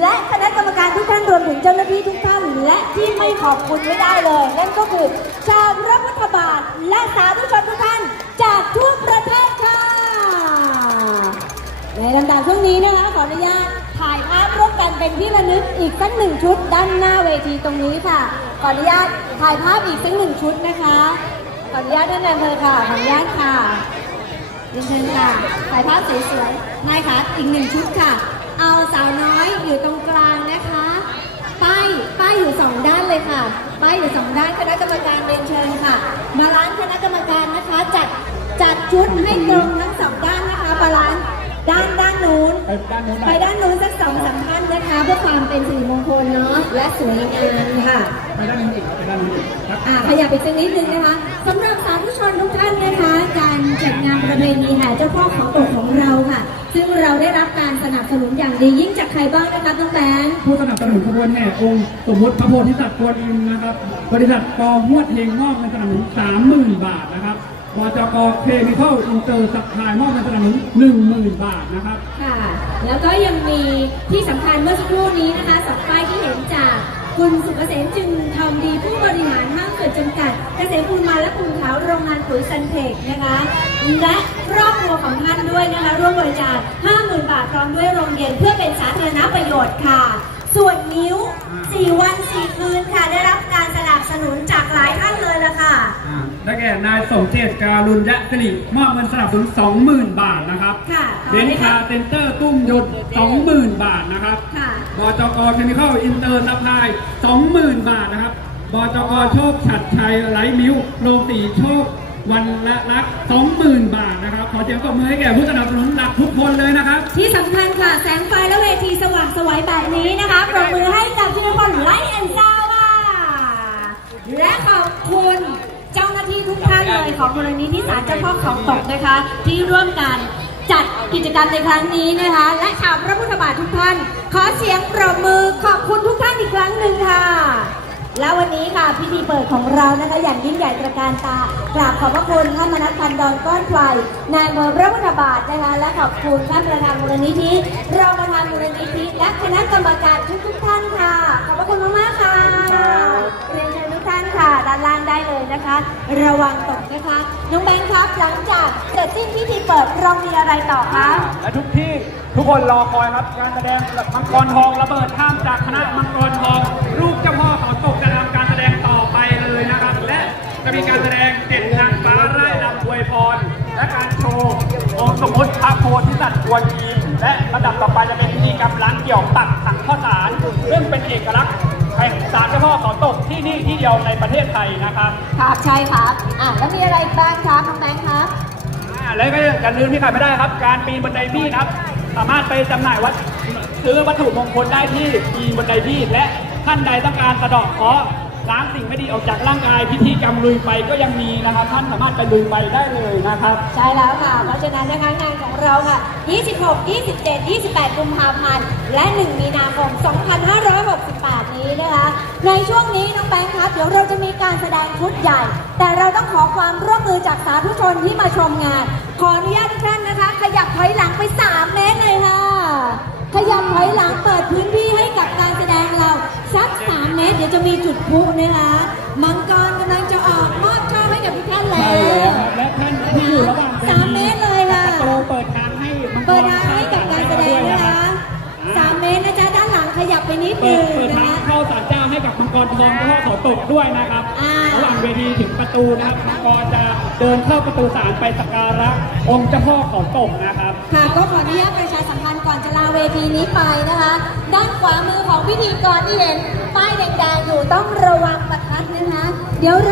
และคณะกรรมการทุกท่านรวมถึงเจ้าหน้าที่ทุกท่าน และที่ไม่ขอบคุณไม่ได้เลยนั่นก็คือชาวรัฐบาลและสาธุชนทุกท่านจากทั่วประเทศค่ะในลำดับช่วงนี้นะคะขออนุญาตถ่ายภาพร่วมกันเป็นที่ระลึกอีกสักหนึ่งชุดด้านหน้าเวทีตรงนี้ค่ะ ขออนุญาตถ่ายภาพอีกสักหนึ่งชุดนะคะ ขออนุญาตท่านนายอำเภอค่ะขออนุญาตค่ะเรียนเชิญค่ะถ่ายภาพสวยๆนายคะอีกหนึ่งชุดค่ะ เอาสาวน้อยอยู่ตรงกลางนะคะ ป้ายป้ายอยู่สองด้านเลย ค่ะป้ายอยู่สองด้านคณะกรรมการเรียนเชิญค่ะ บาลานซ์คณะกรรมการนะคะจัดจัดชุดให้ตรงทั้งสองด้านนะคะบาลานซ์ด้านด้านนู้น ไปด้านนู้นหน่ไปอยด้านนู้นสักสองสามท่านนะคะ เพื่อความเป็นสิริมงคลเนาะและสวยงามค่ะ ไปด้านนู้นอีกไปด้านนู้นอีกครับ อ่าขยับไปสักนิดนึงนะคะสำหรับสาธุชนทุกท่านนะคะ การจัดงานประเพณีแห่เจ้าพ่อของตกของเราค่ะ ซึ่งเราได้รับการสนับสนุนอย่างดียิ่งจากใครบ้างนะคะต้องแบงค์ผู้สนับสนุนขบวนแห่องค์สมมติพระโพธิสัตว์กวนอิมนะครับ บริษัทปอหวดเฮงมอบเงินสนับสนุน30,000บาทนะครับบจกเคมีเข้าอินเตอร์สัพพลายมอบเงินสนับสนุน10,000บาทนะครับ ค่ะ แล้วก็ยังมีที่สำคัญเมื่อสักครู่นี้นะคะสองป้ายที่เห็นจาก คุณสุกเกษมจึงทองดีผู้บริหารห้างเกิดจำกัด เกษมปูนมาและคุณขาวโรงงานปุ๋ยซันเทคนะคะ และครอบครัวของท่านด้วยนะคะ ร่วมบริจาค 50,000 บาทพร้อมด้วยโรงเรียนเพื่อเป็นสาธารณประโยชน์ค่ะ ส่วนนิ้ว 4 วัน 4 คืนค่ะ ได้รับการสนับสนุนจากหลายท่านเลยละค่ะ อ่าได้แก่นายสมเจตการุณยะสิริมอบเงินสนับสนุน20,000 บาทนะครับค่ะเบนซ์คาร์เซ็นเตอร์ตุ้มหยด20,000 บาทนะครับค่ะ บจกเคมีเข้าอินเตอร์ซัพพลาย20,000 บาทนะครับบจกโชคฉัดชัยไลท์มิวโรงสีโชควันละรัก20,000 บาทนะครับขอเสียงปรบมือให้แก่ผู้สนับสนุนหลักทุกคนเลยนะครับ ที่สำคัญค่ะ แสงไฟและเวทีสว่างสวยแบบนี้นะคะปรบมือให้กับทีมบอลไลท์แอนด์ซาวาและขอบคุณเจ้าหน้าที่ทุกท่านเลยของมูลนิธิสารเจ้าพ่อของตกนะคะ ที่ร่วมกันจัดกิจกรรมในครั้งนี้นะคะ และชาวพระพุทธบาททุกท่าน ขอเสียงปรบมือขอบคุณทุกท่านอีกครั้งหนึ่งค่ะ และวันนี้ค่ะพิธีเปิดของเรานะคะอย่างยิ่งใหญ่ตระการตากราบขอบพระคุณท่านมนัสพันธ์ดอนก้อนไพรนายอำเภอพระพุทธบาทนะคะและขอบคุณท่านประธานมูลนิธิรองประธานมูลนิธิและคณะกรรมการทุกทุกท่านค่ะ ขอบพระคุณมากๆค่ะเรียนเชิญทุกท่านค่ะ ด้านล่างได้เลยนะคะ ระวังตกนะคะน้องแบงค์ครับหลังจากเสร็จสิ้นพิธีเปิดเรามีอะไรต่อคะและทุกที่ทุกคนรอคอยครับ การแสดงมังกรทองระเบิดข้ามจากคณะ สมมติพระโพธิสัตว์กวนอิมและระดับต่อไปจะเป็นพิธีกรรมล้างเกี่ยวตักถังข้าวสาร ซึ่งเป็นเอกลักษณ์แห่งศาลเจ้าพ่อเขาตกที่นี่ที่เดียวในประเทศไทยนะครับครับใช่ครับอะแล้วมีอะไรบ้างครับน้องแบงค์ครับอ่าแล้วก็อย่าลืมที่ขาดไม่ได้ครับ การปีนบันไดมีดครับ สามารถไปจำหน่ายวัตซื้อวัตถุมงคลได้ที่ปีนบันไดมีดและท่านใดต้องการสะเดาะเคราะห์ ล้างสิ่งไม่ดีออกจากร่างกายพิธีกรรมลุยไฟก็ยังมีนะครับท่านสามารถไปลุยไฟได้เลยนะครับ ใช่แล้วค่ะ เพราะฉะนั้นนะคะงานของเราค่ะ 26 27 28 กุมภาพันธ์ และ 1 มีนาคม 2568 นี้นะคะ ในช่วงนี้น้องแบงค์ครับเดี๋ยวเราจะมีการแสดงชุดใหญ่ แต่เราต้องขอความร่วมมือจากสาธุชนที่มาชมงาน ขออนุญาตทุกท่านนะคะ ขยับถอยหลังไป 3 เมตรเลยค่ะ ขยับถอยหลังเปิดพื้นที่ ดี๋ยวจะมีจุดพลุนะคะมังกรกำลังจะออกมอบช่อให้กับทุกท่านแล้ใช่แล้ววครับและท่านที่อยู่ระหว่างสามเมตรเลยค่ะ ประตูเปิดทางให้มังกรเปิดทางให้กับการแสดงนะคะสามเมตรนะจ๊ะด้านหลังขยับไปนิดเปินึดงเปิดนะทางคะ เข้าศาลเจ้าให้กับมังกรทองเจ้าพ่อเขาตกด้วยนะครับอ่า ระหว่างเวทีถึงประตูนะครับมังกรจะเดินเข้าประตูศาลไปสักการะองค์เจ้าพ่อเขาตกนะครับ ค่ะก็ขออนุญาตประชาสัมพันธ์ ก่อนจะลาเวทีนี้ไปนะคะ ด้านขวามือของพิธีกรที่เห็นป้ายแดงๆอยู่ต้องระวังประทัดนะคะ เดี๋ยวเรา